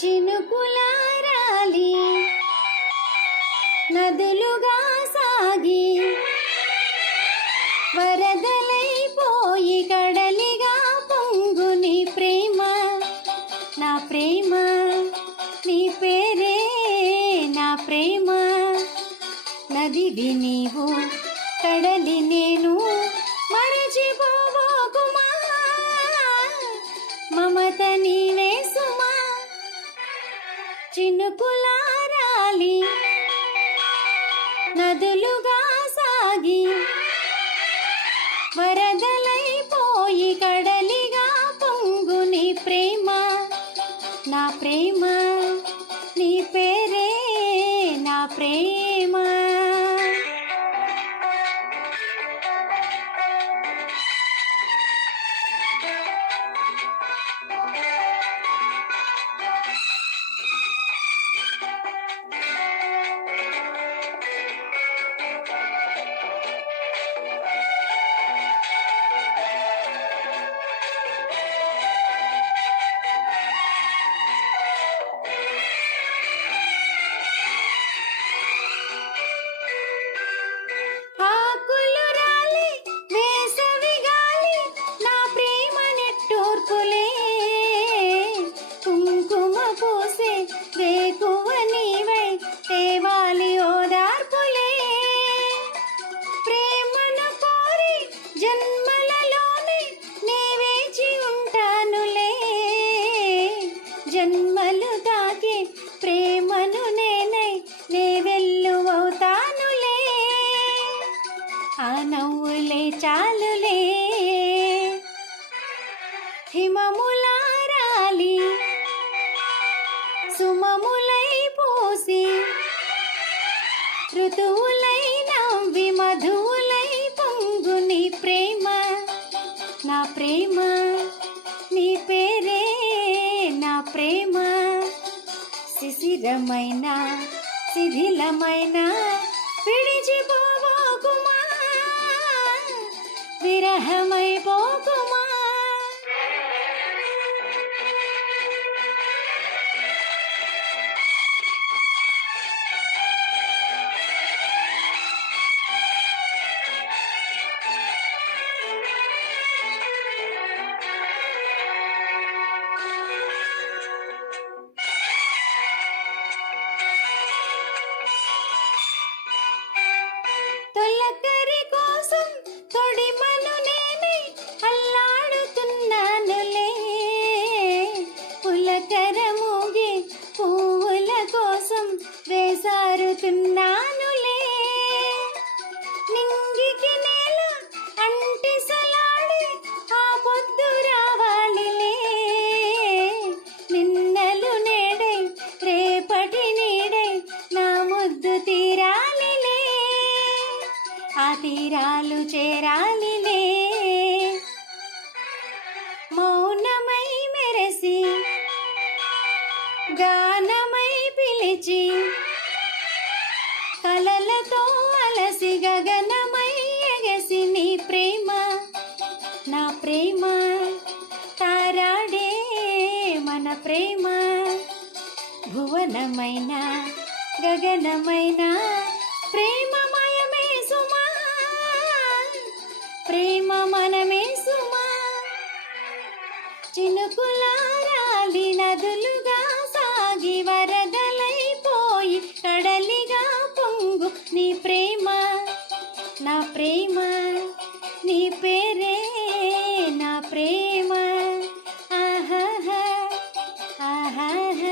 చినుకులారాలి నదులుగా సాగి వరదలైపోయి కడలిగా పొంగు నీ ప్రేమ, నా ప్రేమ, నీ పేరే నా ప్రేమ. నదివి నీవు, కడలి నేను, మరచిపోబోకుమా, మమత నీవే సుమా. చినుకులారాలి నదులుగా సాగి వరదలైపోయి కడలిగా పొంగు నీ ప్రేమ, నా ప్రేమ, నీ పేరే నా ప్రేమ. వేకువ నీవై తేవాలి ఓదార్పులే, ప్రేమను కోరి జన్మలలోనే నే వేచి ఉంటానులే. జన్మలు తాకి ప్రేమను నేనై నే వెల్లువవుతానులే. ఆ నవ్వులే చాలులే, హిమములారాలి సుమములై పోసి ఋతువులై నవ్వి మధువులై పొంగు నీ ప్రేమ, నా ప్రేమ, నీ పేరే నా ప్రేమ. శిశిరమైన శిథిలమైన విడిచిపోబోకుమా, విరహమైపోకుమా. తొలకరి కోసం తొడిమను నేనే అల్లాడుతున్నానులే. పులకర మూగి పువ్వుల కోసం వేసారుతున్నానులే. నింగికి నేల అంటిసలాడి ఆ పొద్దు రావాలిలే. నిన్నలు నేడై రేపటి నీడై నా ముద్దు తీరాలిలే. ఆ తీరాలు చేరాలిలే. మౌనమై మెరసి గానమై పిలిచి కలలతో అలసి గగనమై ఎగసి నీ ప్రేమ, నా ప్రేమ. తారాడే మన ప్రేమ, భువనమైన గగనమైన ప్రేమమయమే సుమా, ప్రేమ మనమే సుమా. చినుకులారాలి నదులుగా సాగి వరదలైపోయి కడలిగా పొంగు నీ ప్రేమ, నా ప్రేమ, నీ పేరే నా ప్రేమ. ఆహా ఆహా.